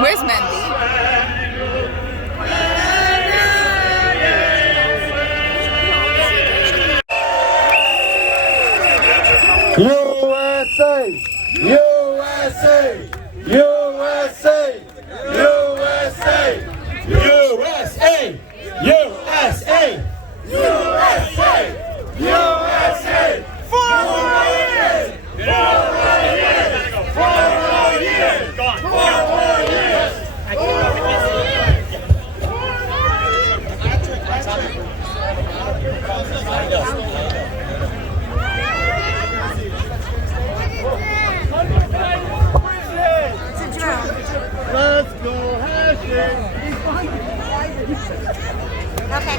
Where's Mandy? USA! USA! USA! USA! USA! USA! USA! USA! 4 more years! 4 more years! 4 more years! 4 more years! Let's go, Hashing!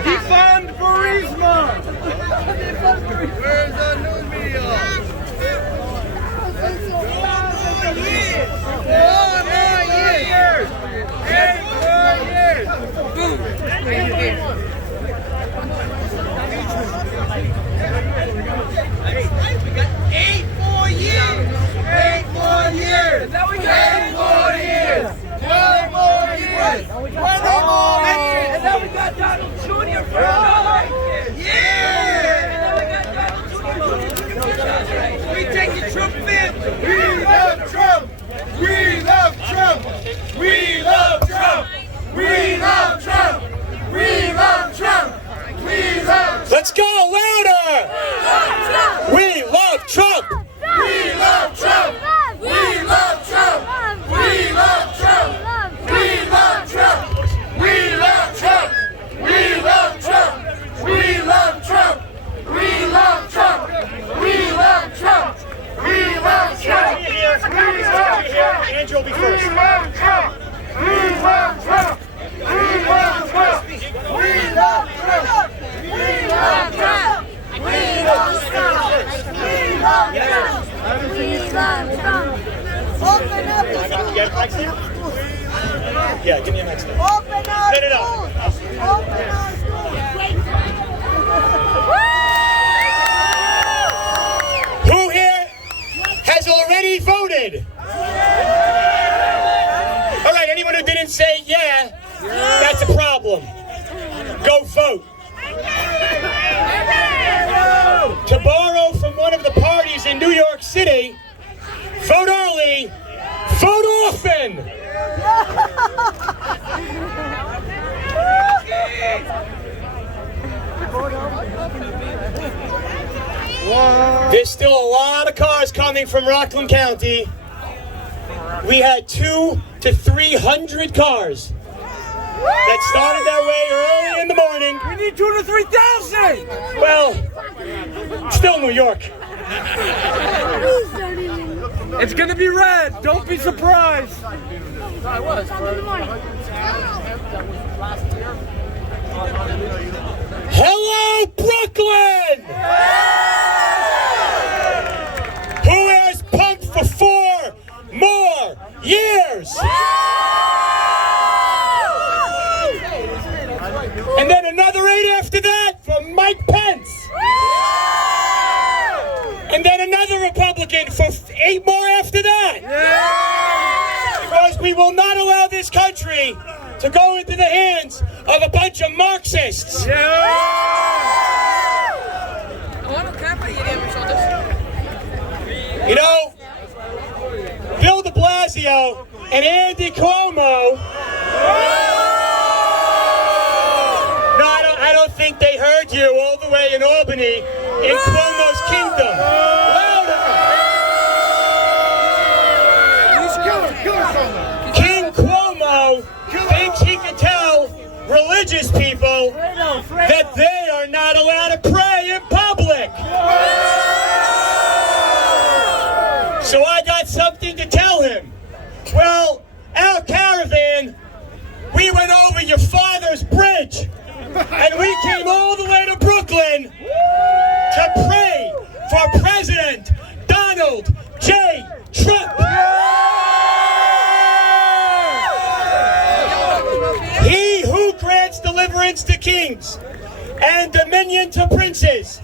Defund Burisma! Where's the news media? 4 more years! 8 more years! We got 8 more years! 8 more years! Now we got 8 more years! 12 more years! 20 more years! And now we got Donald Jr. for another 8 years! Yeah! And now we got Donald Jr. We taking Trump in! We love Trump! We love Trump! We love Trump! We love Trump! We love Trump! We love Trump! Let's go louder! We love Trump! We love Trump! We love Trump! We love Trump! We love Trump! We love Trump! We love Trump! We love Trump! We love Trump! We love Trump! We love Trump! We love Trump! Andrew will be first. We love Trump! We love Trump! We love Trump! We love Trump! We love Trump! We love Trump! We love Trump! We love Trump! Open up the schools! You got a mic stand? Yeah, give me a mic stand. Open up Set it up. schools! Open up schools! Who here has already voted? All right, anyone who didn't say yeah, that's a problem. Go vote. To borrow from one of the parties in New York City, vote early, vote often. There's still a lot of cars coming from Rockland County. We had 200 to 300 cars that started their way early in the morning. We need 2,000 to 3,000! Well, still New York. It's gonna be red, don't be surprised! Hello, Brooklyn! Who has pumped for 4 more years? And then another 8 after that for Mike Pence. And then another Republican for 8 more after that. Because we will not allow this country to go into the hands of a bunch of Marxists. You know, Bill de Blasio and Andy Cuomo. No, I don't think they heard you all the way in Albany in Cuomo's kingdom. King Cuomo thinks to tell religious people that they are not allowed to pray in public. So I got something to tell him. Well, our caravan, we went over your father's bridge, and we came all the way to Brooklyn to pray for President Donald J. Trump. He who grants deliverance to kings and dominion to princes.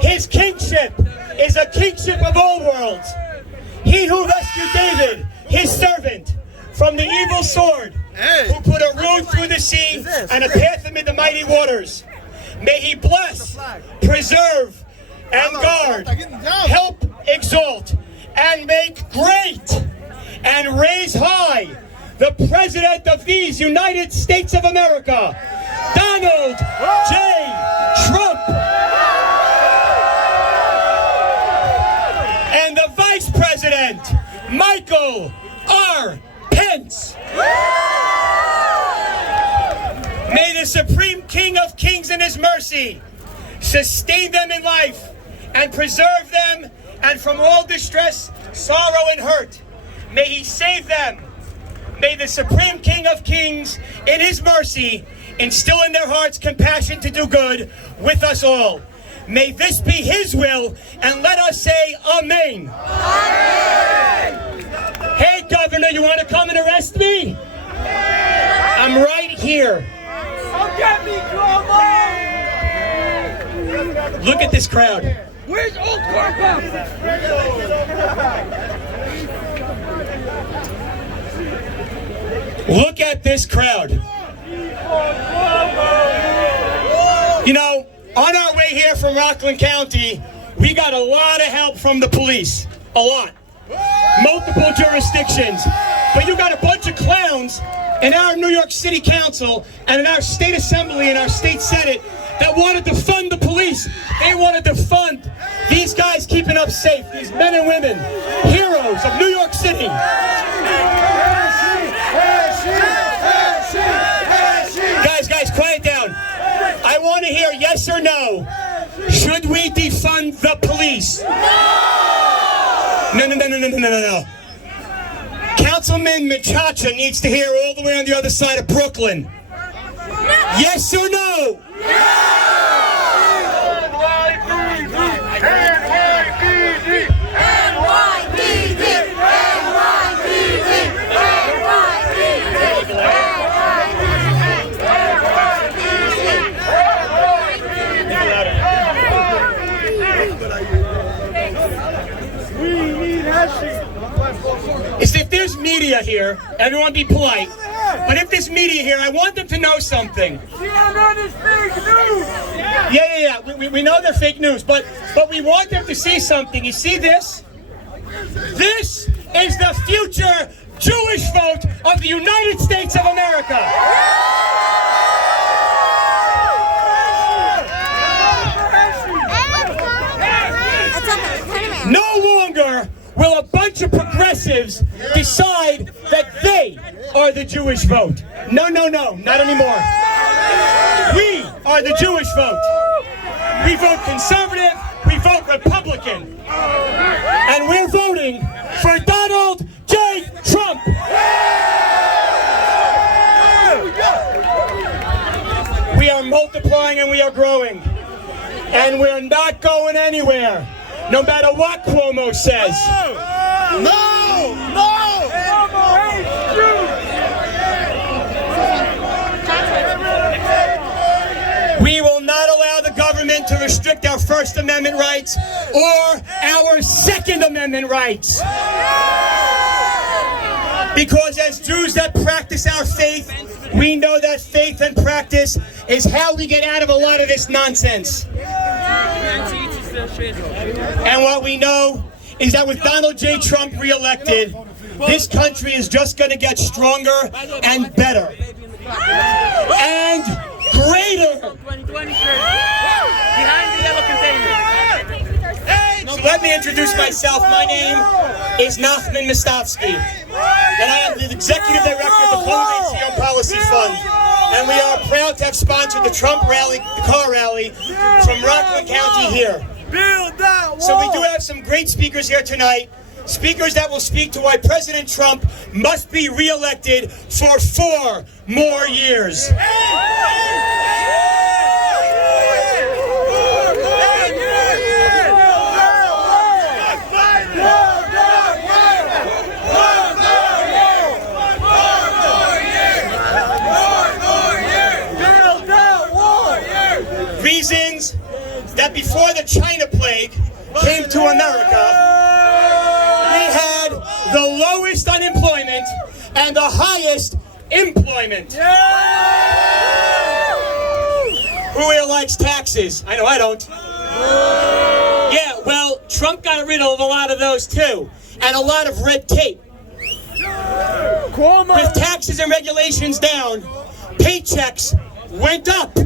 His kingship is a kingship of all worlds. He who rescued David, his servant, from the evil sword, who put a road through the sea and a path amid the mighty waters. May he bless, preserve, and guard, help, exalt, and make great, and raise high the President of these United States of America, Donald J. Trump, and the Vice President, Michael R. Pence. May the Supreme King of Kings in his mercy sustain them in life and preserve them and from all distress, sorrow, and hurt. May he save them. May the Supreme King of Kings in his mercy instill in their hearts compassion to do good with us all. May this be his will, and let us say amen. Amen. Hey, Governor, you want to come and arrest me? I'm right here. Get me, Look at this crowd. Where's Old Corpo? Look at this crowd. You know, on our way here from Rockland County, we got a lot of help from the police. A lot. Multiple jurisdictions. But you got a bunch of clowns in our New York City Council and in our state assembly and our state senate that wanted to fund the police. They wanted to fund these guys keeping us safe, these men and women, heroes of New York City. Guys, quiet down. I want to hear yes or no. Should we defund the police? No. Councilman Machacha needs to hear all the way on the other side of Brooklyn. Yes or no? Is if there's media here, everyone be polite, but if there's media here, I want them to know something. CNN is fake news! Yeah. We know they're fake news, but we want them to see something. You see this? This is the future Jewish vote of the United States of America. No longer will a bunch of progressives decide that they are the Jewish vote. No, not anymore. We are the Jewish vote. We vote conservative, we vote Republican. And we're voting for Donald J. Trump. We are multiplying and we are growing. And we're not going anywhere. No matter what Cuomo says. No! We will not allow the government to restrict our First Amendment rights or our Second Amendment rights. Because as Jews that practice our faith, we know that faith and practice is how we get out of a lot of this nonsense. And what we know is that with Donald J. Trump reelected, this country is just going to get stronger and better. And greater. So let me introduce myself. My name is Nachman Mostavsky, and I am the Executive Director of the Closing Zion Policy Fund. And we are proud to have sponsored the Trump rally, the car rally from Rockland County here. Build that wall. So we do have some great speakers here tonight. Speakers that will speak to why President Trump must be reelected for 4 more years. Reasons that before the China plague came to America, we had the lowest unemployment and the highest employment. Who here likes taxes? I know I don't. Yeah, well, Trump got rid of a lot of those too, and a lot of red tape. With taxes and regulations down, paychecks went up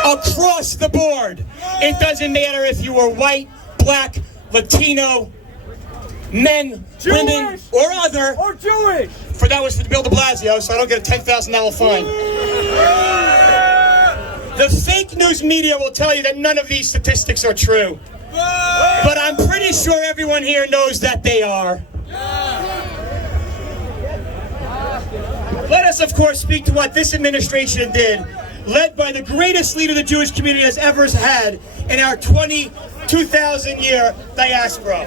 across the board. It doesn't matter if you were white, black, Latino, men, Jewish, women, or other. Or Jewish. For that was for Bill de Blasio, so I don't get a $10,000 fine. The fake news media will tell you that none of these statistics are true. But I'm pretty sure everyone here knows that they are. Let us, of course, speak to what this administration did, led by the greatest leader the Jewish community has ever had in our 22,000-year diaspora.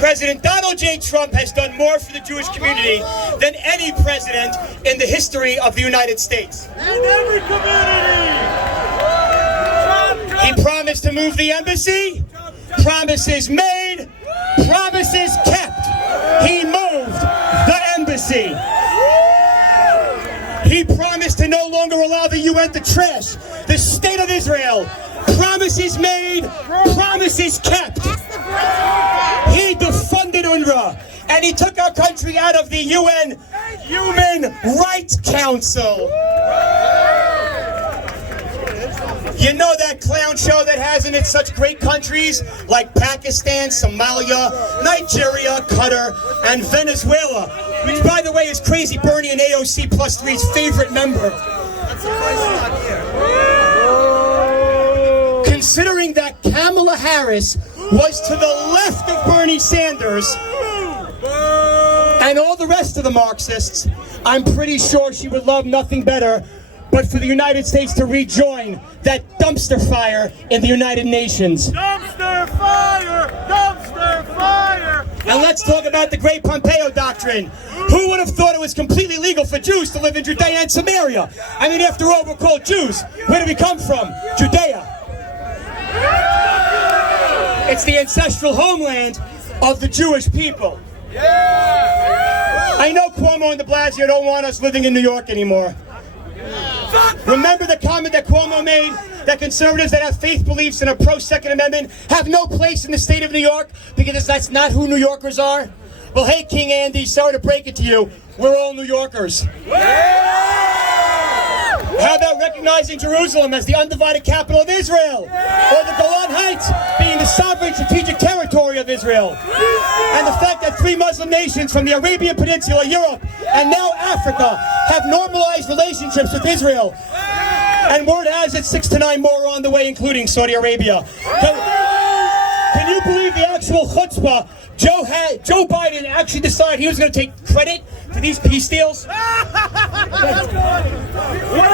President Donald J. Trump has done more for the Jewish community than any president in the history of the United States. And every community. He promised to move the embassy. Promises made. Promises kept. He moved the embassy. He promised to no longer allow the UN to trash the state of Israel. Promises made, promises kept. He defunded UNRWA, and he took our country out of the UN Human Rights Council. You know that clown show that has in it such great countries like Pakistan, Somalia, Nigeria, Qatar, and Venezuela, which, by the way, is Crazy Bernie and AOC Plus 3's favorite member. Considering that Kamala Harris was to the left of Bernie Sanders and all the rest of the Marxists, I'm pretty sure she would love nothing better but for the United States to rejoin that dumpster fire in the United Nations. Dumpster fire! Dumpster fire! And let's talk about the Great Pompeo Doctrine. Who would have thought it was completely legal for Jews to live in Judea and Samaria? I mean, after all, we're called Jews. Where do we come from? Judea. It's the ancestral homeland of the Jewish people. I know Cuomo and de Blasio don't want us living in New York anymore. Remember the comment that Cuomo made that conservatives that have faith beliefs and are pro-Second Amendment have no place in the state of New York because that's not who New Yorkers are? Well, hey, King Andy, sorry to break it to you, we're all New Yorkers. How about recognizing Jerusalem as the undivided capital of Israel? Or the Golan Heights being the sovereign strategic territory of Israel? And the fact that 3 Muslim nations from the Arabian Peninsula, Europe, and now Africa have normalized relationships with Israel. And word has it 6 to 9 more are on the way, including Saudi Arabia. Can you believe the actual chutzpah? Joe Biden actually decided he was going to take credit for these peace deals?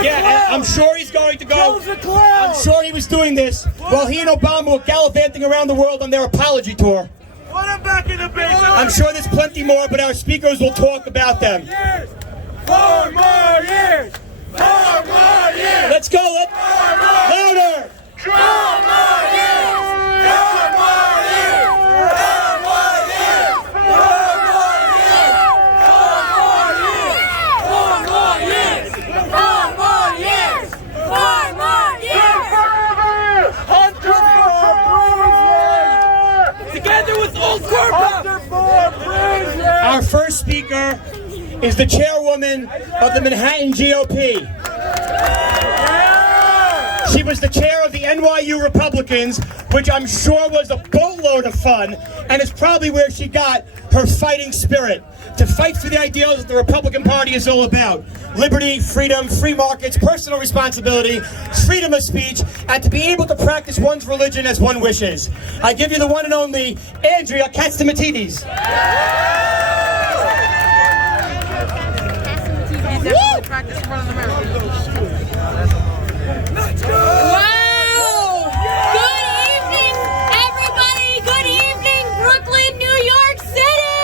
Yeah, I'm sure he's going to go. I'm sure he was doing this while he and Obama were gallivanting around the world on their apology tour. I'm sure there's plenty more, but our speakers will talk about them. 4 more years! 4 more years! Let's go, louder! 4 more years! 4 more years! 4 more years! 4 more years! 4 more years! 4 more years! 4 more years! Together with old Corpa! Our first speaker is the chairwoman of the Manhattan GOP. She She was the chair of the NYU Republicans, which I'm sure was a boatload of fun, and it's probably where she got her fighting spirit, to fight for the ideals that the Republican Party is all about. Liberty, freedom, free markets, personal responsibility, freedom of speech, and to be able to practice one's religion as one wishes. I give you the one and only Andrea Catsimatidis. Wow! Good evening, everybody! Good evening, Brooklyn, New York City!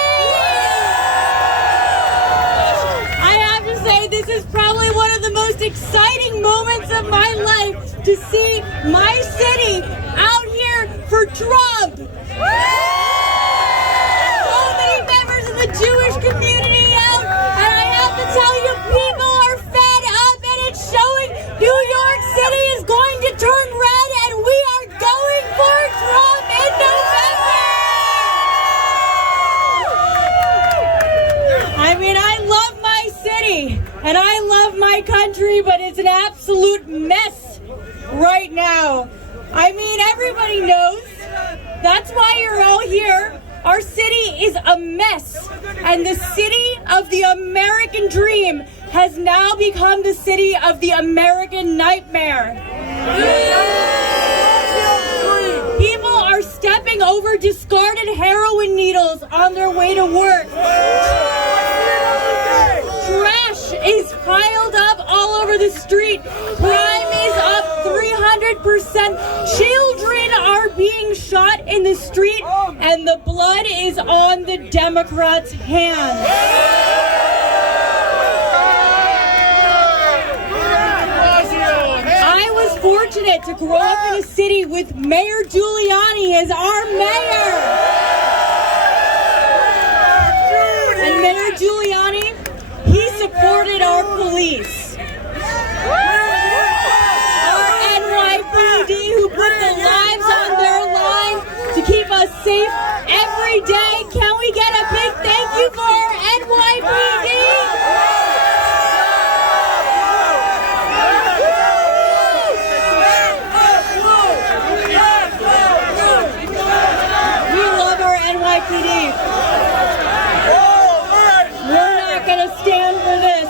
I have to say, this is probably one of the most exciting moments of my life, to see my city out here for Trump! So many members of the Jewish community out, and I have to tell you, people are fed up, and it's showing. New York City is going to turn red, and we are going for Trump in November! I mean, I love my city, and I love my country, but it's an absolute mess right now. I mean, everybody knows. That's why you're all here. Our city is a mess, and the city of the American dream has now become the city of the American nightmare. People are stepping over discarded heroin needles on their way to work. Trash is piled up all over the street. Crime is up 300%. Children are being shot in the street, and the blood is on the Democrats' hands. I was fortunate to grow up in a city with Mayor Giuliani as our mayor. And Mayor Giuliani, he supported our police. Our NYPD, who put their lives on their line to keep us safe every day. Can we get a big thank you for our NYPD? We love our NYPD. We're not going to stand for this.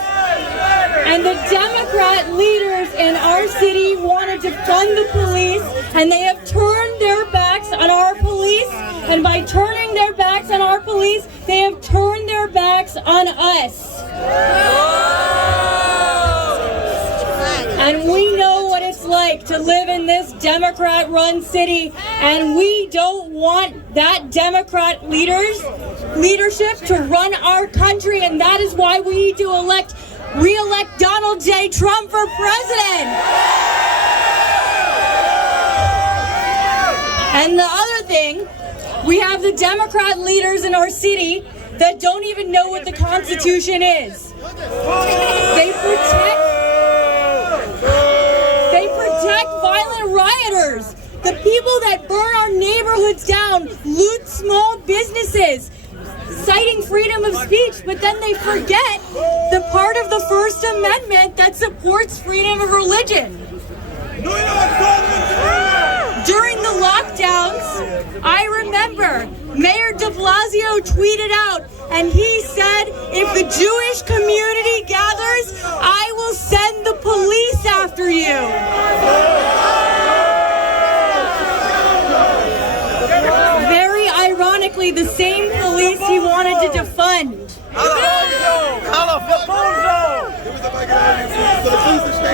And the Democrat leaders in our city wanted to fund the police, and they have turned their backs on our police. And by turning their backs on our police, they have turned their backs on us. And we know what it's like to live in this Democrat-run city, and we don't want that Democrat leadership to run our country, and that is why we need to re-elect Donald J. Trump for president. And the other thing, we have the Democrat leaders in our city that don't even know what the Constitution is. They protect violent rioters, the people that burn our neighborhoods down, loot small businesses, citing freedom of speech, but then they forget the part of the First Amendment that supports freedom of religion. During the lockdowns, I remember Mayor de Blasio tweeted out, and he said, if the Jewish community gathers, I will send the police after you. Very ironically, the same police he wanted to defund.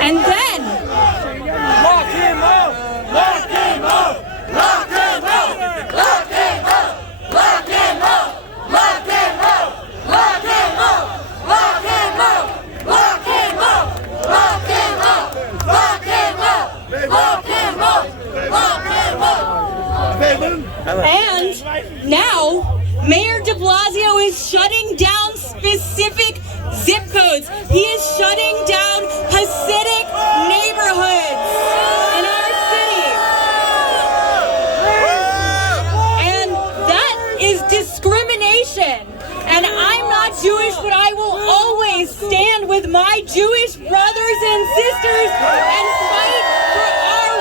And then, lock him up! Lock him up! Lock him up! Lock him up! Lock him up! Lock him up! Lock him up! Lock him up! Lock him up! Lock him up! Lock him up! Lock him up! Lock him up! and now Mayor de Blasio is shutting down specific zip codes. He is shutting down Hasidic neighborhoods in our city. And that is discrimination. And I'm not Jewish, but I will always stand with my Jewish brothers and sisters and fight for our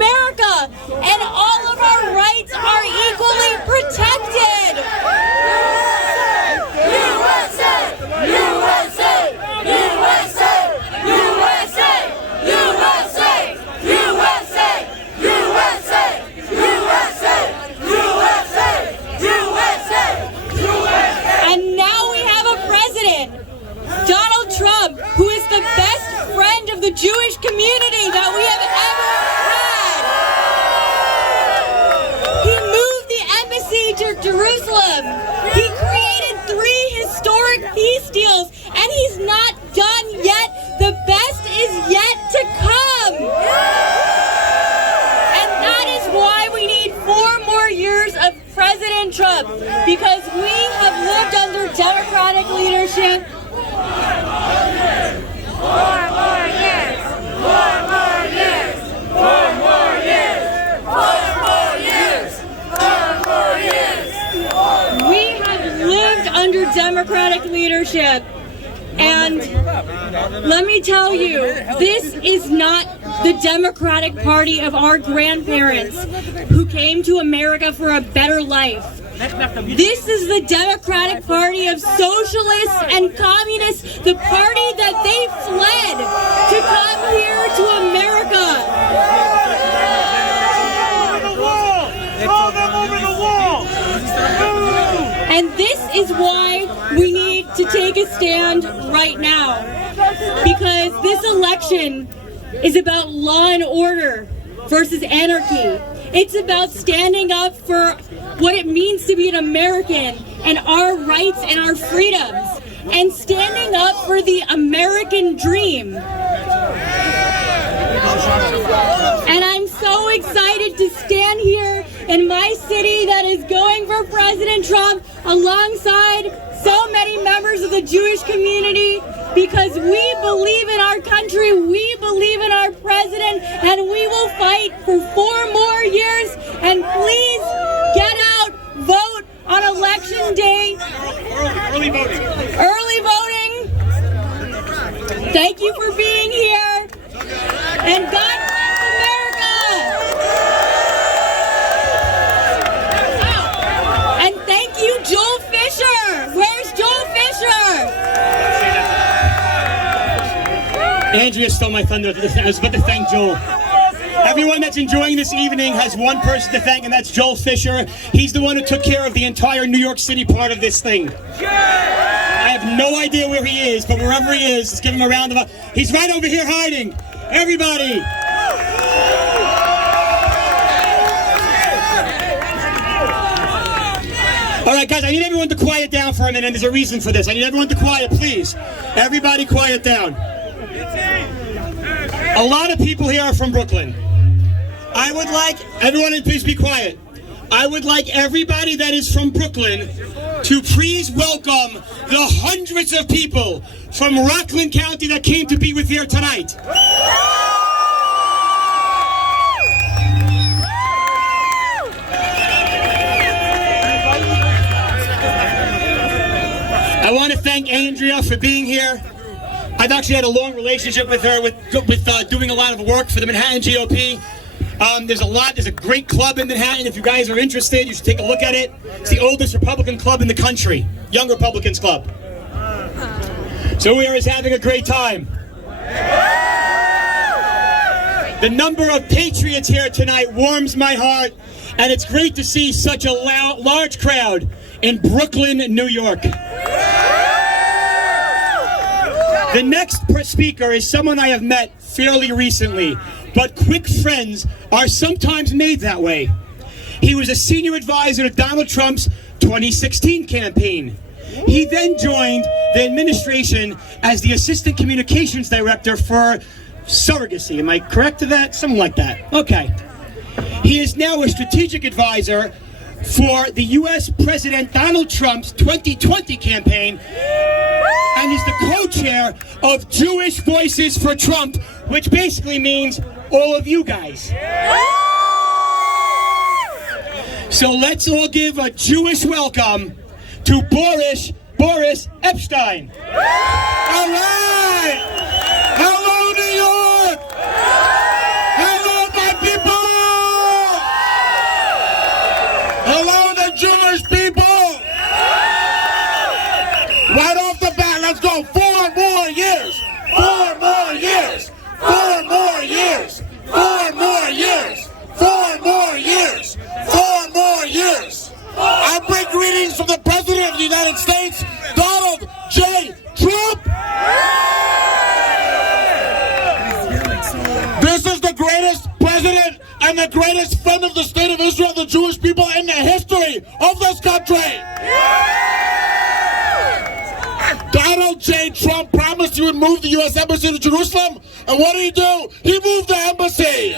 America, and all of our rights are equally protected. USA! USA! USA! USA! USA! USA! USA! USA! USA! And now we have a president, Donald Trump, who is the best friend of the Jewish community that we have ever had. He moved the embassy to Jerusalem. He created 3 historic peace deals, and he's not done yet. The best is yet to come. And that is why we need 4 more years of President Trump, because we have lived under Democratic leadership. 4 more years! 4 more years! 4 more years! 4 more years! 4 more years! We have lived under Democratic leadership, and let me tell you, this is not the Democratic Party of our grandparents who came to America for a better life. This is the Democratic Party of socialists and communists, the party that they fled to come here to America. And this is why we need to take a stand right now, because this election is about law and order versus anarchy. It's about standing up for what it means to be an American and our rights and our freedoms, and standing up for the American dream. And I'm so excited to stand here in my city that is going for President Trump alongside so many members of the Jewish community, because we believe in our country, we believe in our president, and we will fight for 4 more years. And please get out, vote on election day. Early voting. Early voting. Thank you for being here. And God bless America. And thank you, Joel Fisher. Where's Joel Fisher? Andrea stole my thunder. I was about to thank Joel. Everyone that's enjoying this evening has one person to thank, and that's Joel Fisher. He's the one who took care of the entire New York City part of this thing. I have no idea where he is, but wherever he is, let's give him a round of applause. He's right over here hiding. Everybody. All right, guys, I need everyone to quiet down for a minute. There's a reason for this. I need everyone to quiet, please. Everybody quiet down. A lot of people here are from Brooklyn. I would like everyone to please be quiet. I would like everybody that is from Brooklyn to please welcome the hundreds of people from Rockland County that came to be with here tonight. I want to thank Andrea for being here. I've actually had a long relationship with her with doing a lot of work for the Manhattan GOP. There's a great club in Manhattan. If you guys are interested, you should take a look at it. It's the oldest Republican club in the country, Young Republicans Club. So we are just having a great time. The number of patriots here tonight warms my heart, and it's great to see such a large crowd in Brooklyn, New York. The next speaker is someone I have met fairly recently, but quick friends are sometimes made that way. He was a senior advisor to Donald Trump's 2016 campaign. He then joined the administration as the assistant communications director for surrogacy. Am I correct to that? Something like that. Okay. He is now a strategic advisor for the U.S. President Donald Trump's 2020 campaign, and is the co-chair of Jewish Voices for Trump, which basically means all of you guys. So let's all give a Jewish welcome to Boris Epshteyn. All right! Hello, New York! Hello, my people! greatest friend of the state of Israel, the Jewish people, in the history of this country. Donald J. Trump promised he would move the U.S. Embassy to Jerusalem, and what did he do? He moved the embassy.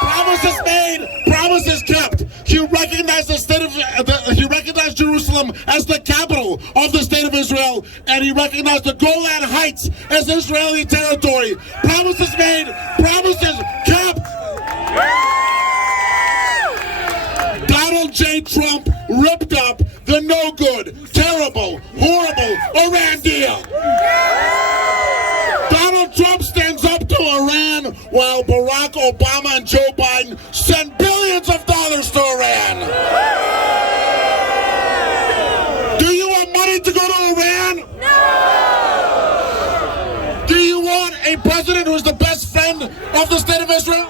Promises made, promises kept. He recognized he recognized Jerusalem as the capital of the state of Israel, and he recognized the Golan Heights as Israeli territory. Promises made, promises kept. Donald J. Trump ripped up the no-good, terrible, horrible Iran deal. Donald Trump stands up to Iran while Barack Obama and Joe Biden send billions of dollars to Iran. Do you want money to go to Iran? No! Do you want a president who is the best friend of the state of Israel?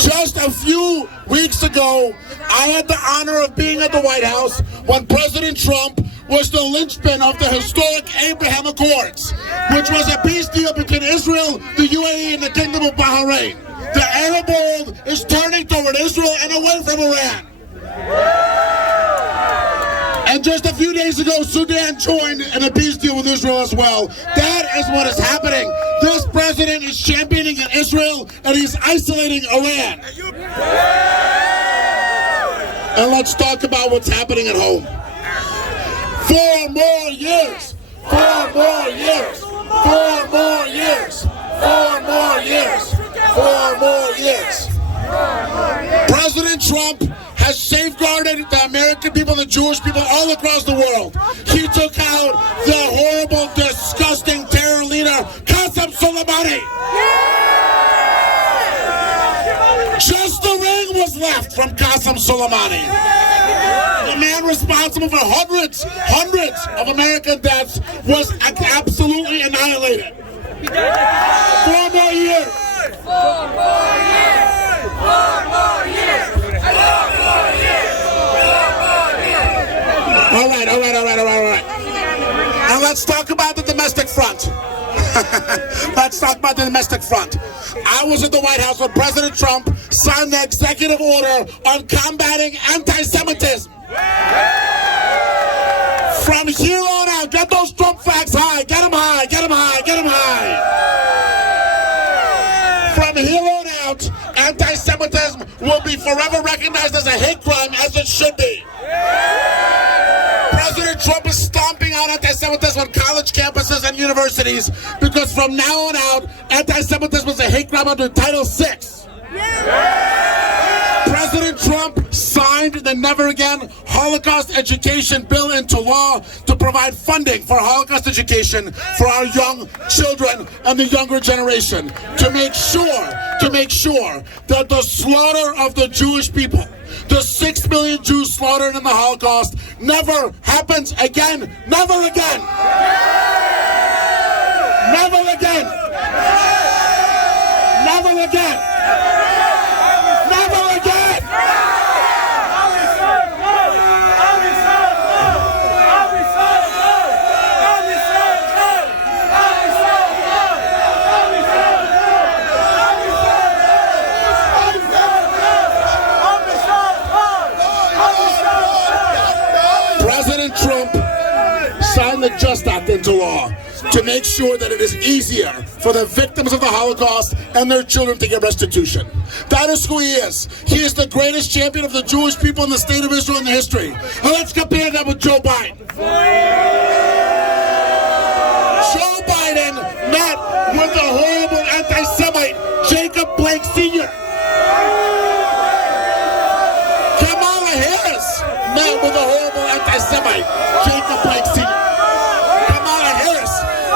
Just a few weeks ago, I had the honor of being at the White House when President Trump was the linchpin of the historic Abraham Accords, which was a peace deal between Israel, the UAE, and the Kingdom of Bahrain. The Arab world is turning toward Israel and away from Iran. And just a few days ago, Sudan joined in a peace deal with Israel as well. That is what is happening. This president is championing Israel, and he's isolating Iran. And let's talk about what's happening at home. 4 more years. 4 more years. 4 more years. 4 more years. 4 more years. President Trump has safeguarded the American people and the Jewish people all across the world. He took out the horrible, disgusting terror leader, Qasem Soleimani. Just the ring was left from Qasem Soleimani. The man responsible for hundreds of American deaths was absolutely annihilated. 4 more years. 4 more years. 4 more years. All right. And let's talk about the domestic front. Let's talk about the domestic front. I was at the White House when President Trump signed the executive order on combating anti-Semitism. From here on out, get those Trump facts high. Get them high, get them high, get them high. From here on out, anti-Semitism will be forever recognized as a hate crime, as it should be. President Trump is stomping out anti-Semitism on college campuses and universities because from now on out, anti-Semitism is a hate crime under Title VI. President Trump signed the Never Again Holocaust Education Bill into law to provide funding for Holocaust education for our young children and the younger generation, to make sure that the slaughter of the Jewish people, the 6 million Jews slaughtered in the Holocaust, never happens again. Never again. Never again. Never again. Never again. President Trump signed the JUST Act into law to make sure that it is easier for the victims of the Holocaust and their children to get restitution. That is who he is. He is the greatest champion of the Jewish people in the state of Israel in the history. And let's compare that with Joe Biden. Joe Biden met with the horrible anti-Semite Jacob Blake Sr. Kamala Harris met with the horrible anti-Semite Jacob Blake Sr. Kamala Harris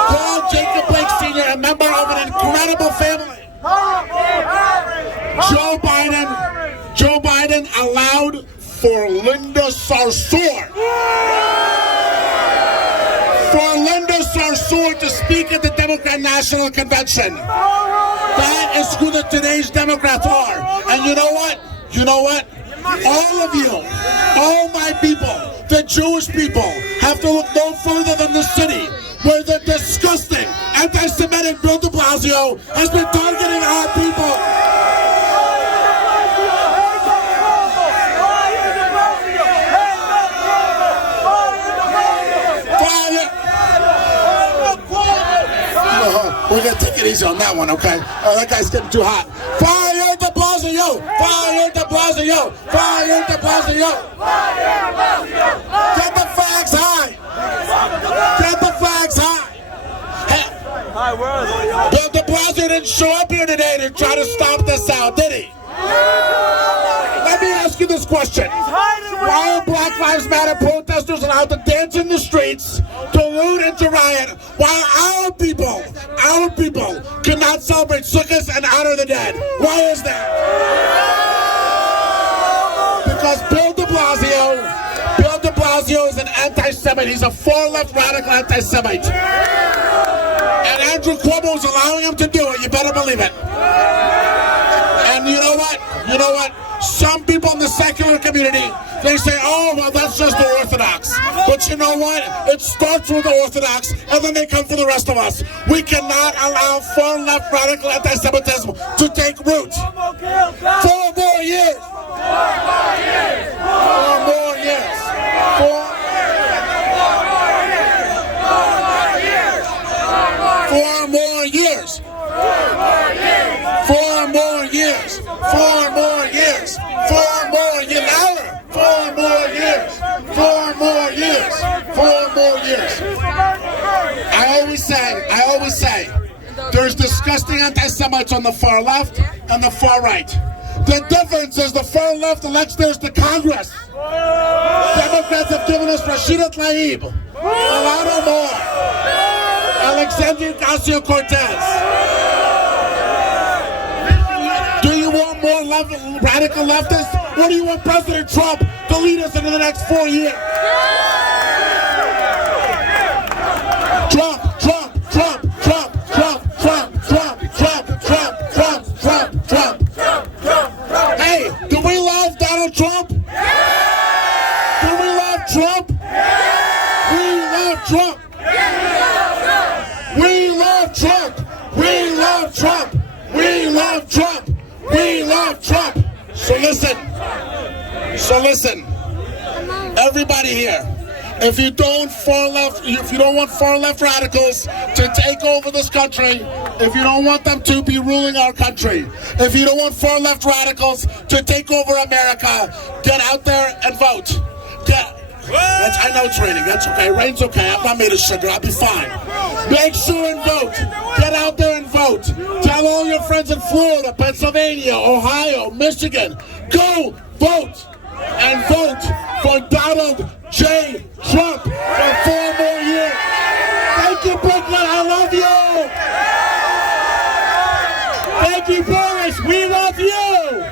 called Jacob Blake Sr. a member of an incredible family. Joe Biden allowed for Linda Sarsour. For Linda Sarsour to speak at the Democrat National Convention. That is who the today's Democrats are. And you know what? all of you, all my people, the Jewish people, have to look no further than the city where the disgusting anti-Semitic Bill de Blasio has been targeting our people. We're gonna take it easy on that one, okay? That guy's getting too hot. Fire de Blasio! Fire de Blasio! Fire de Blasio! Get the flags high! Get the flags high! Hey, Bill de Blasio didn't show up here today to try to stop this out, did he? Let me ask you this question. Why are Black Lives Matter protesters allowed to dance in the streets, to loot and to riot, while our people cannot celebrate Sukkot and honor the dead? Why is that? Because Bill de Blasio is an anti-Semite. He's a far-left radical anti-Semite. And Andrew Cuomo is allowing him to do it. You better believe it. And you know what? You know what? Some people in the secular community, they say, oh, well, that's just the Orthodox. But you know what? It starts with the Orthodox, and then they come for the rest of us. We cannot allow far-left radical anti-Semitism to take root. 4 more years. 4 more years. 4 more years. 4 more years. 4 more years. 4 more years. 4 more years. Louder. 4 more years. 4 more years. 4 more years. I always say, there's disgusting anti-Semites on the far left and the far right. The difference is the far left elects theirs to Congress. Democrats have given us Rashida Tlaib, Ilhan Omar, Alexandria Ocasio-Cortez. Do you want more radical leftists? Or do you want President Trump to lead us into the next 4 years? Trump. Hey, do we love Donald Trump? Do we love Trump? We love Trump. We love Trump. We love Trump. We love Trump. We love Trump. So listen, everybody here, if you don't want far left radicals to take over this country, if you don't want them to be ruling our country, if you don't want far left radicals to take over America, get out there and vote. I know it's raining, that's okay. Rain's okay, I'm not made of sugar, I'll be fine. Make sure and vote. Get out there and vote. Tell all your friends in Florida, Pennsylvania, Ohio, Michigan, go vote. And vote for Donald J. Trump for 4 more years. Thank you, Brooklyn, I love you. Thank you, Boris, we love you.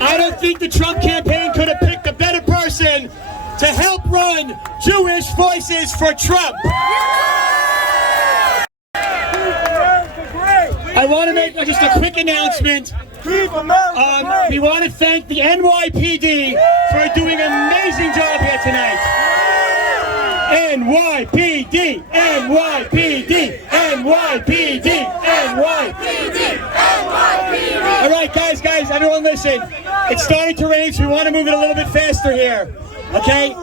I don't think the Trump campaign could have picked a better person to help run Jewish Voices for Trump. I want to make just a quick announcement. We want to thank the NYPD for doing an amazing job here tonight. NYPD, NYPD, NYPD, NYPD, NYPD. All right, guys, everyone listen. It's starting to rain, so we want to move it a little bit faster here. Okay?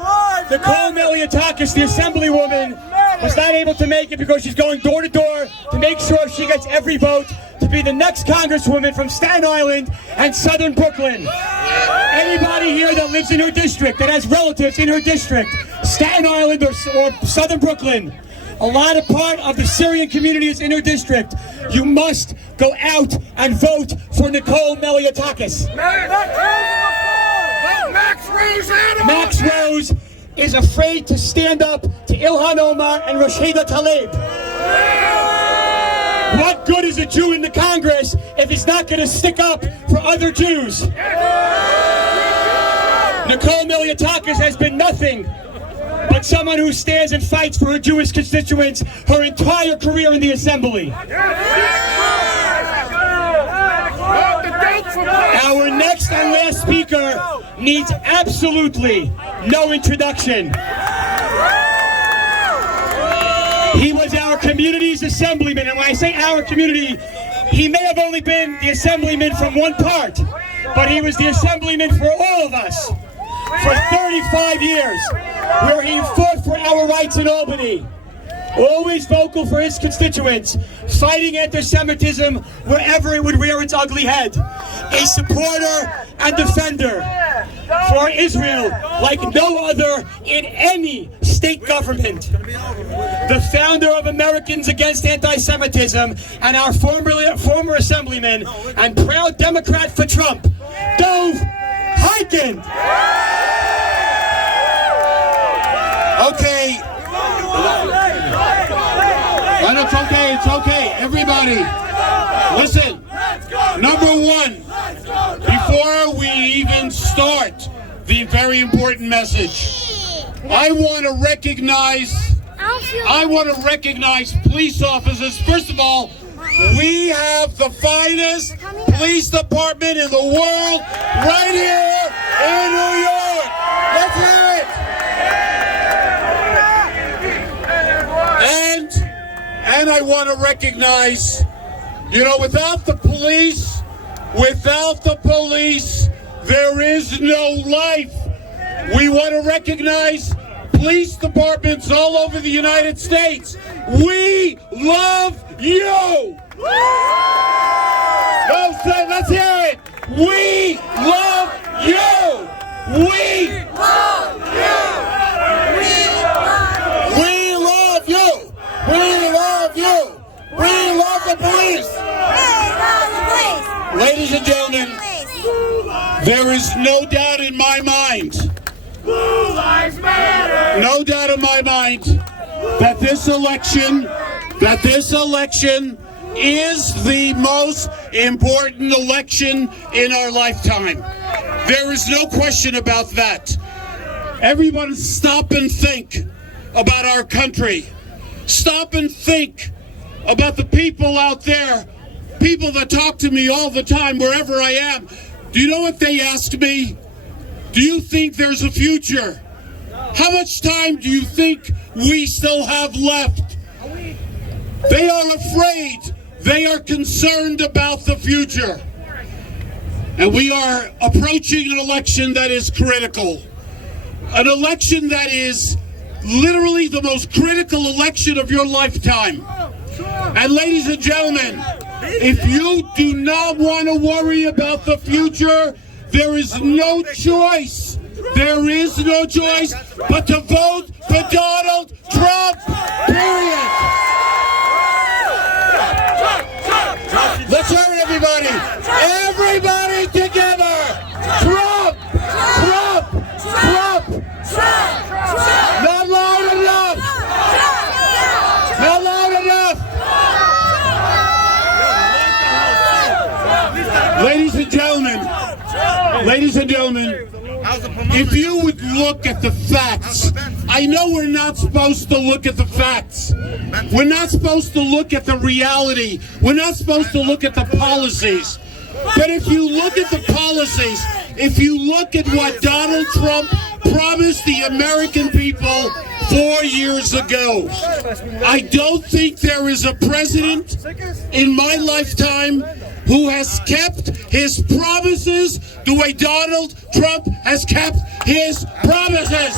Nicole Malliotakis, the assemblywoman, was not able to make it because she's going door to door to make sure she gets every vote to be the next congresswoman from Staten Island and Southern Brooklyn. Anybody here that lives in her district, that has relatives in her district, Staten Island or Southern Brooklyn, a lot of part of the Syrian community is in her district. You must go out and vote for Nicole Malliotakis. Max Rose is afraid to stand up to Ilhan Omar and Rashida Tlaib. What good is a Jew in the Congress if he's not going to stick up for other Jews? Nicole Malliotakis has been nothing but someone who stands and fights for her Jewish constituents her entire career in the assembly. The dates Our next and last speaker needs absolutely no introduction. He was our community's assemblyman, and when I say our community, he may have only been the assemblyman from one part, but he was the assemblyman for all of us for 35 years, where he fought for our rights in Albany. Always vocal for his constituents, fighting anti-Semitism wherever it would rear its ugly head. A supporter and defender for Israel like no other in any state government. The founder of Americans Against Anti-Semitism and our former assemblyman and proud Democrat for Trump, Dov Hikind. Okay. And it's okay. Everybody, listen. Number one, before we even start the very important message, I want to recognize police officers. First of all, we have the finest police department in the world right here in New York. Let's hear it. And I want to recognize, without the police, there is no life. We want to recognize police departments all over the United States. We love you. No, say, let's hear it. We love you. We love you. We love you. We love you. We love the police. Ladies and gentlemen, there is no doubt in my mind, no doubt in my mind, that this election is the most important election in our lifetime. There is no question about that. Everyone stop and think about our country. Stop and think about the people out there, people that talk to me all the time, wherever I am. Do you know what they ask me? Do you think there's a future? How much time do you think we still have left? They are afraid. They are concerned about the future. And we are approaching an election that is critical. An election that is literally the most critical election of your lifetime. And ladies and gentlemen, if you do not want to worry about the future, there is no choice. There is no choice but to vote for Donald Trump, period. Let's hear it, everybody. Everybody together. Trump, Trump, Trump, Trump. Not loud enough. Not loud enough. Ladies and gentlemen, if you would look at the facts, I know we're not supposed to look at the facts. We're not supposed to look at the reality. We're not supposed to look at the policies. But if you look at the policies, if you look at what Donald Trump promised the American people 4 years ago, I don't think there is a president in my lifetime who has kept his promises the way Donald Trump has kept his promises.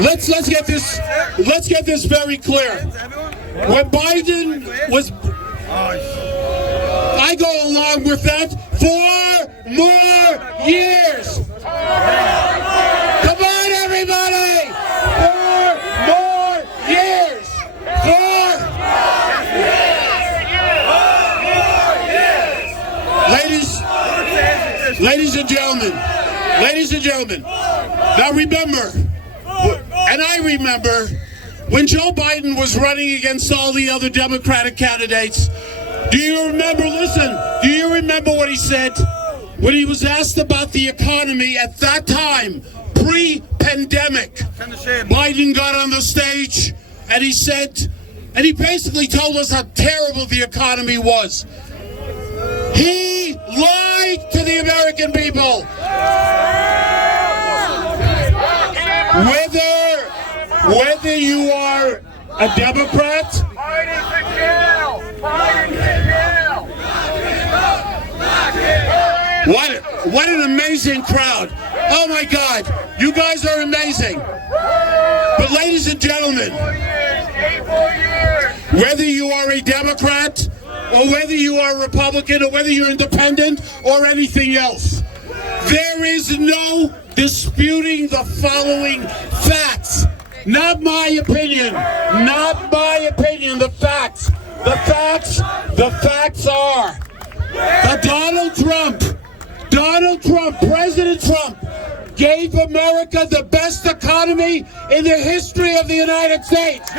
Let's get this very clear. When Biden was, I go along with that, 4 more years. Come on, everybody! 4 more years. 4 Ladies and gentlemen, now remember, and I remember, when Joe Biden was running against all the other Democratic candidates, do you remember what he said? When he was asked about the economy at that time, pre-pandemic, Biden got on the stage and he said, and he basically told us how terrible the economy was. He lied to the American people. Whether you are a Democrat, what an amazing crowd. Oh my God, you guys are amazing. But ladies and gentlemen, whether you are a Democrat or whether you are a Republican or whether you're independent or anything else, there is no disputing the following facts. Not my opinion. Not my opinion. The facts. The facts are that Donald Trump, President Trump, gave America the best economy in the history of the United States.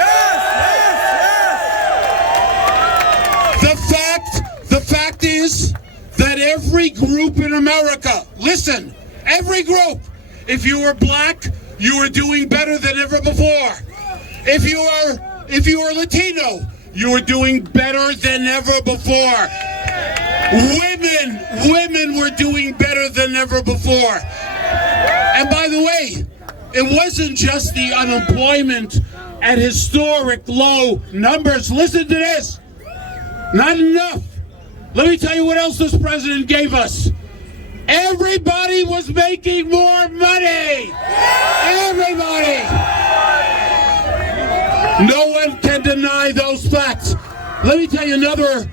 The fact is that every group in America, listen, every group, if you were black, you were doing better than ever before. If you are Latino, you were doing better than ever before. Women were doing better than ever before. And by the way, it wasn't just the unemployment at historic low numbers. Listen to this. Not enough. Let me tell you what else this president gave us. Everybody was making more money. Everybody. No one can deny those facts. Let me tell you another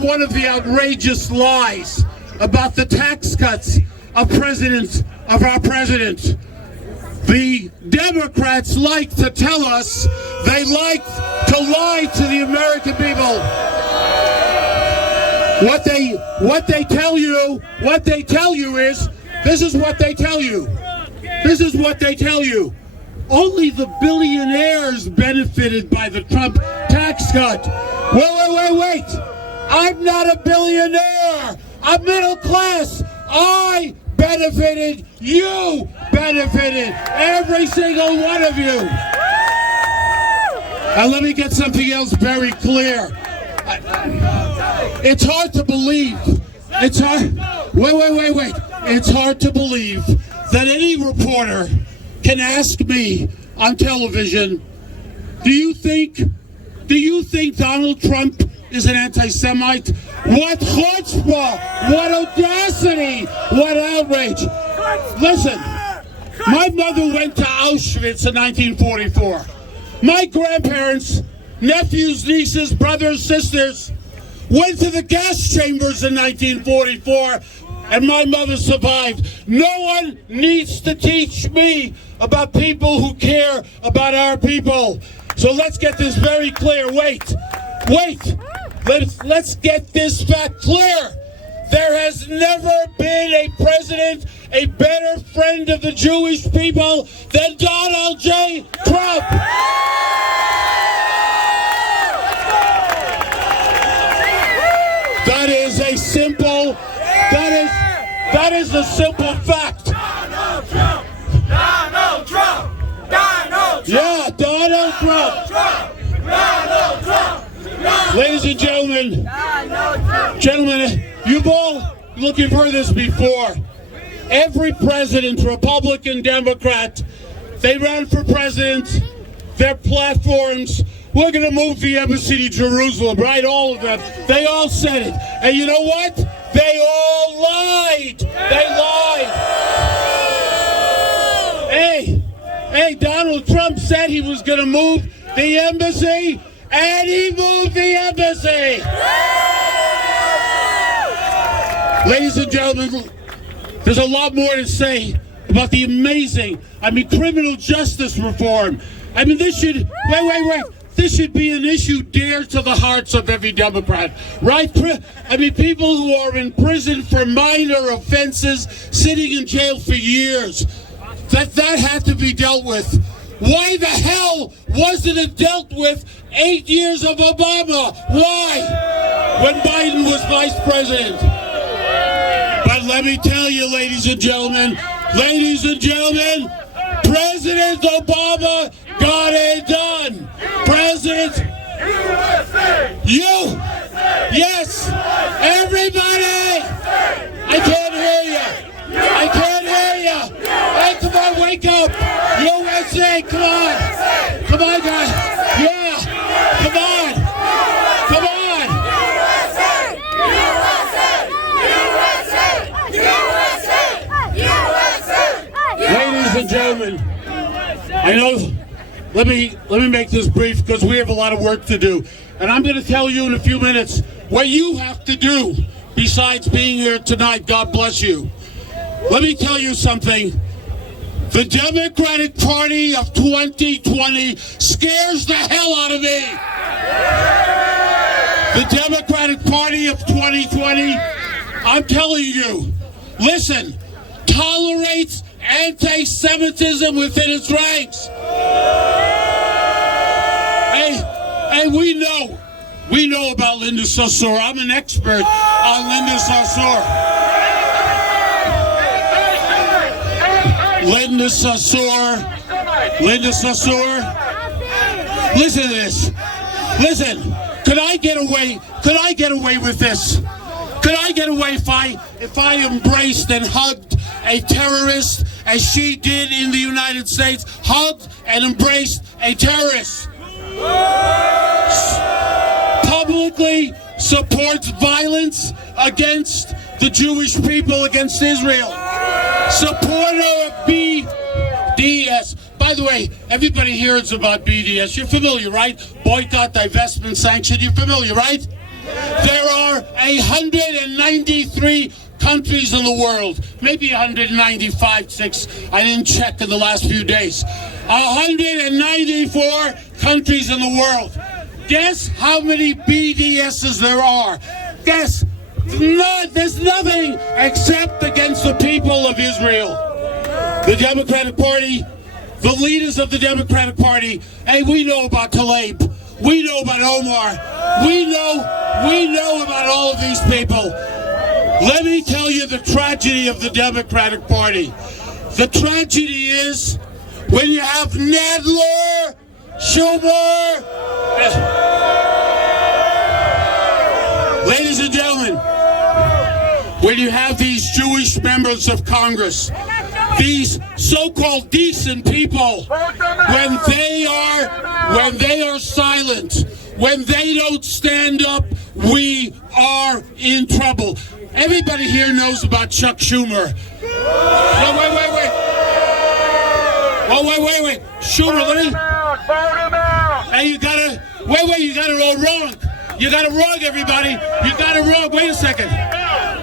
one of the outrageous lies about the tax cuts of our president. The Democrats like to tell us they like to lie to the American people. What they tell you is, this is what they tell you. This is what they tell you. Only the billionaires benefited by the Trump tax cut. Wait. I'm not a billionaire. I'm middle class. I benefited. You benefited. Every single one of you. Now let me get something else very clear. It's hard to believe. It's hard. Wait. It's hard to believe that any reporter can ask me on television, do you think Donald Trump is an anti-Semite? What chutzpah! What audacity! What outrage! Listen, my mother went to Auschwitz in 1944. My grandparents, nephews, nieces, brothers, sisters went to the gas chambers in 1944, and my mother survived. No one needs to teach me about people who care about our people. So let's get this very clear. Wait. Let's get this fact clear. There has never been a president, a better friend of the Jewish people than Donald J. Trump. That is a simple fact. Donald Trump! Donald Trump! Donald Trump! Yeah, Donald Trump. Donald Trump! Ladies and gentlemen, you've all heard this before. Every president, Republican, Democrat, they ran for president, their platforms, we're going to move the embassy to Jerusalem, right? All of them. They all said it. And you know what? They all lied. They lied. Hey, Donald Trump said he was going to move the embassy, and he moved the embassy. Ladies and gentlemen, there's a lot more to say about the amazing, criminal justice reform. This should, wait. This should be an issue dear to the hearts of every Democrat, right? People who are in prison for minor offenses, sitting in jail for years, that had to be dealt with. Why the hell wasn't it dealt with 8 years of Obama? Why? When Biden was vice president. But let me tell you, ladies and gentlemen, President Obama got it done. You. Yes. Everybody. I can't hear you. I can't hear you. Hey, come on, wake up. USA, come on. Come on, guys. Yeah. Come on. Come on. Ladies and gentlemen, I know, let me make this brief because we have a lot of work to do. And I'm going to tell you in a few minutes what you have to do besides being here tonight. God bless you. Let me tell you something. The Democratic Party of 2020 scares the hell out of me. The Democratic Party of 2020, I'm telling you, listen, tolerates anti-Semitism within its ranks. Hey, we know about Linda Sarsour. I'm an expert on Linda Sarsour. Linda Sarsour. Listen to this. Listen, could I get away with this? Could I get away if I embraced and hugged a terrorist as she did in the United States, hugged and embraced a terrorist? Publicly supports violence against the Jewish people, against Israel. Supporter of BDS. By the way, everybody hears about BDS. You're familiar, right? Boycott, divestment, sanction. You're familiar, right? There are 193 countries in the world, maybe 195, 6. I didn't check in the last few days. 194 countries in the world. Guess how many BDSs there are? Guess. There's nothing except against the people of Israel. The Democratic Party, the leaders of the Democratic Party, hey, we know about Tlaib. We know about Omar. We know about all of these people. Let me tell you the tragedy of the Democratic Party. The tragedy is when you have Nadler, Schumer. Ladies and gentlemen, when you have these Jewish members of Congress, these so-called decent people, when they are silent, when they don't stand up, we are in trouble. Everybody here knows about Chuck Schumer. Wait. Schumer, let me. Hey, you got it all wrong. You got it wrong, everybody. You got it wrong. Wait a second.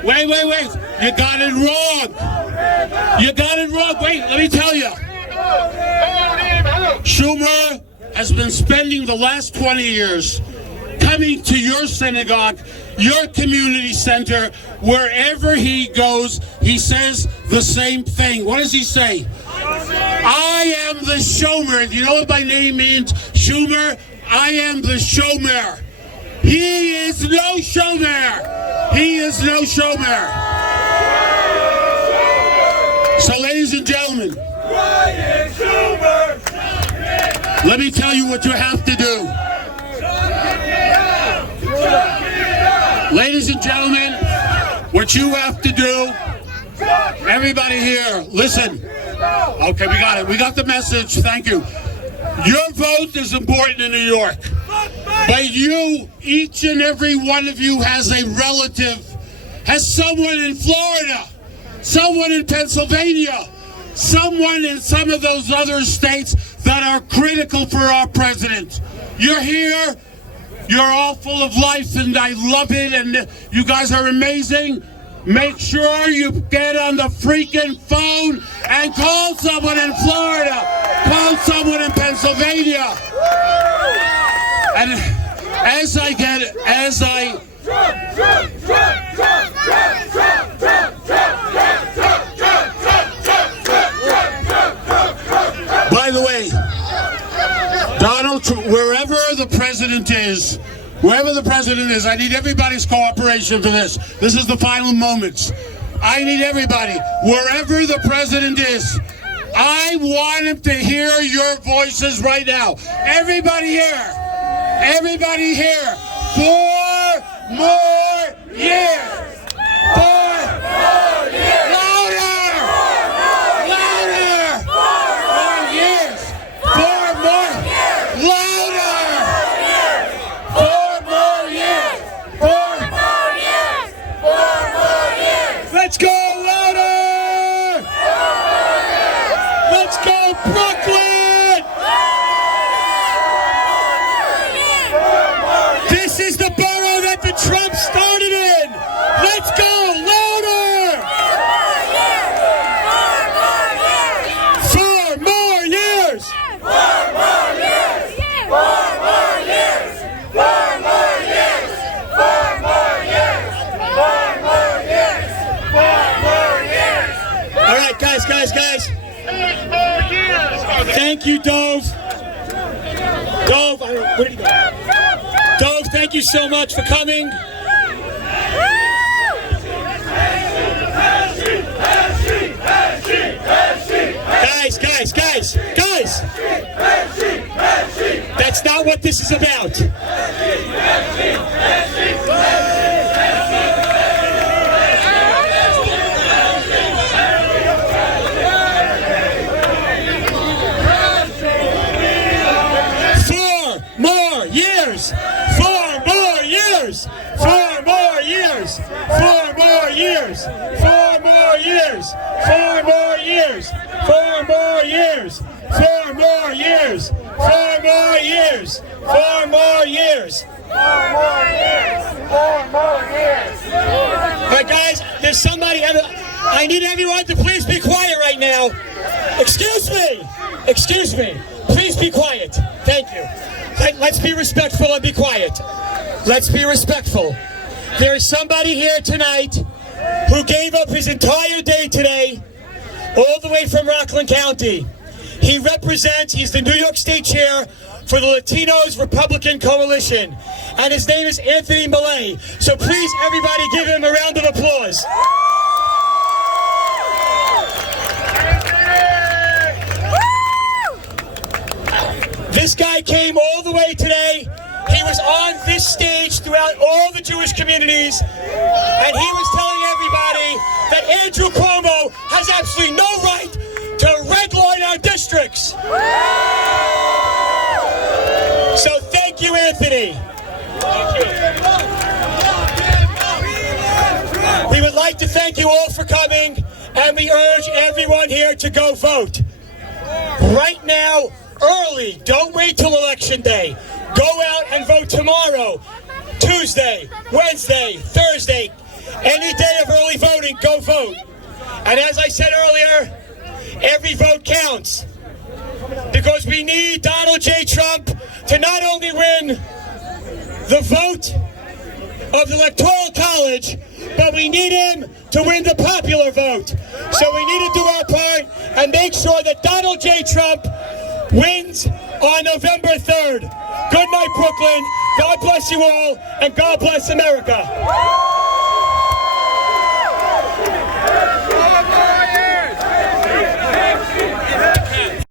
Wait. You got it wrong. Wait, let me tell you. Schumer has been spending the last 20 years coming to your synagogue, your community center, wherever he goes, he says the same thing. What does he say? I am the Shomer. Do you know what my name means? Schumer. I am the Shomer. He is no Shomer. He is no Shomer. So, ladies and gentlemen, let me tell you what you have to do. Ladies and gentlemen, what you have to do, everybody here, listen. Okay, we got it. We got the message. Thank you. Your vote is important in New York. But you, each and every one of you has a relative, has someone in Florida, someone in Pennsylvania, someone in some of those other states that are critical for our president. You're here. You're all full of life, and I love it, and you guys are amazing. Make sure you get on the freaking phone and call someone in Florida. Call someone in Pennsylvania. And by the way, Donald Trump, wherever the president is, I need everybody's cooperation for this. This is the final moments. I need everybody, wherever the president is, I want him to hear your voices right now. Everybody here, Everybody here, 4 more years. 4 more years. Louder! Louder! 4 more years. 4 more. Louder! 4 more years. 4 more years. 4 more years. Let's go louder! Let's go Brooklyn! This is the borough that the Trump started in. Let's go louder! 4 more years! 4 more years! 4 more years! 4 more years! 4 more years! 4 more years! 4 more years! All right, guys. 8 more years! Thank you, Dove. Where did he go? Dove, thank you so much for coming. Guys! That's not what this is about. Alright guys, there's somebody, I need everyone to please be quiet right now. Excuse me, please be quiet. Thank you. Let's be respectful and be quiet. Let's be respectful. There is somebody here tonight who gave up his entire day today, all the way from Rockland County. He's the New York State Chair for the Latinos Republican Coalition, and his name is Anthony Millay. So please, everybody, give him a round of applause. This guy came all the way today. He was on this stage throughout all the Jewish communities, and he was telling everybody that Andrew Cuomo has absolutely no right to redline our districts. So thank you, Anthony. We would like to thank you all for coming, and we urge everyone here to go vote. Right now, early. Don't wait till Election Day. Go out and vote tomorrow, Tuesday, Wednesday, Thursday. Any day of early voting, go vote. And as I said earlier, every vote counts. Because we need Donald J. Trump to not only win the vote of the Electoral College, but we need him to win the popular vote. So we need to do our part and make sure that Donald J. Trump wins on November 3rd. Good night, Brooklyn. God bless you all, and God bless America.